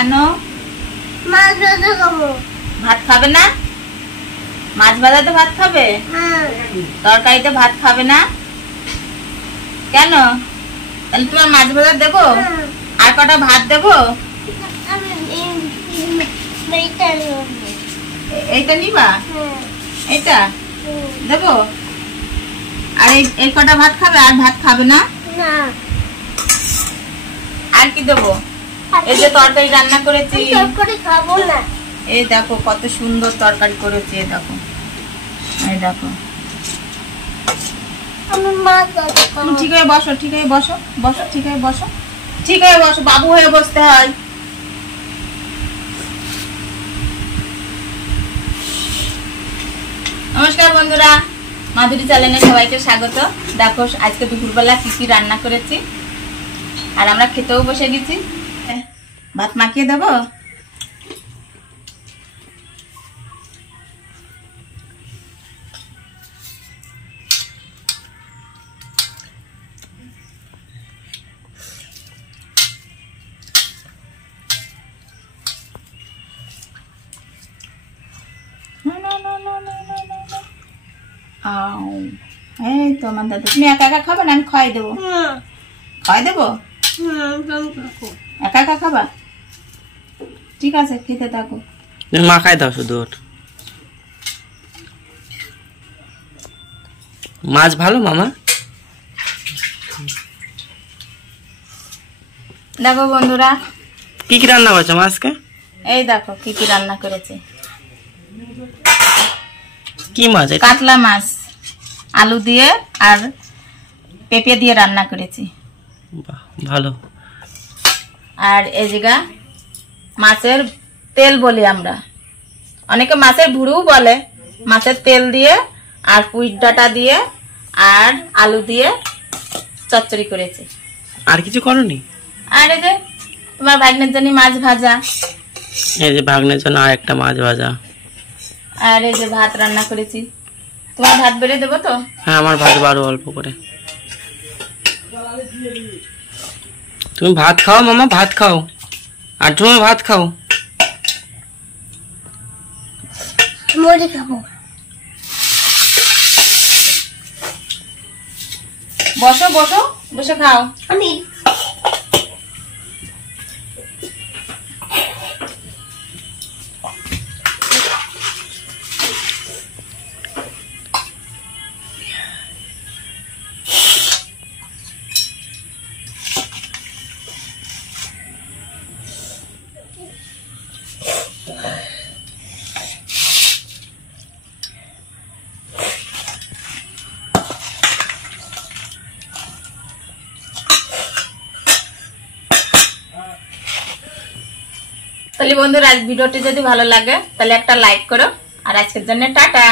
কেন? মাছ ভাজা খাবো। ভাত খাবে না? মাছ ভাজাতে ভাত খাবে? তরকারিতে ভাত খাবে না কেন? তাহলে তোমার মাছ ভাজা দেবো, আর কটা ভাত দেবো? এইটা নিবা? এইটা দেবো? আর এই কটা ভাত খাবে, আর ভাত খাবে না? আর কি দেবো? এই যে তরকারি রান্না করেছি, খাবো না। এই দেখো কত সুন্দর তরকারি করেছি, এই দেখো, এই দেখো। ঠিক হয়ে বসো, ঠিক হয়ে বসো, বসো, ঠিক হয়ে বসো, ঠিক হয়ে বসো, বাবু হয়ে বসতে হয়। নমস্কার বন্ধুরা, মাধুরী চ্যানেলে সবাইকে স্বাগত। দেখো আজকে দুপুরবেলা কি কি রান্না করেছি, আর আমরা খেতেও বসে গেছি। ভাত মাখিয়ে দেবো? এই তো আমার দাদা, তুমি একা একা খাবে না? আমি খাওয়াই দেবো, খাওয়াই দেবো। একা একা খাবা? ঠিক আছে, খেতে থাকো। মাখাই দাও শুধু। মাছ ভালো মামা? দেখো বন্ধুরা, কি কি রান্না করেছো মা আজকে? এই দেখো কি কি রান্না করেছে। কি মাছ? কাতলা মাছ আলু দিয়ে আর পেঁপে দিয়ে রান্না করেছি। ভালো। আর এই জায়গা মাছের তেল বলি আমরা, অনেকে মাছের ভুড়িও বলে। মাছের তেল দিয়ে আর পুঁই ডাঁটা দিয়ে আর আলু দিয়ে চচ্চড়ি করেছি। আর কিছু করনি? আর এই যে তোমার ভাগ্নের জন্য মাছ ভাজা, এই যে ভাগ্নের জন্য আর একটা মাছ ভাজা, আর এই যে ভাত রান্না করেছি। তোমার ভাত বেড়ে দেবো তো? হ্যাঁ, আমার ভাত বারো অল্প করে। তুমি ভাত খাও মামা, ভাত খাও, আর তুমি ভাত খাও। মুড়ি খাবো। বসো বসো, বসে খাও। আমি তাহলে বন্ধুরা, আজ ভিডিওটি যদি ভালো লাগে তাহলে একটা লাইক করো, আর আজকের জন্য টাটা।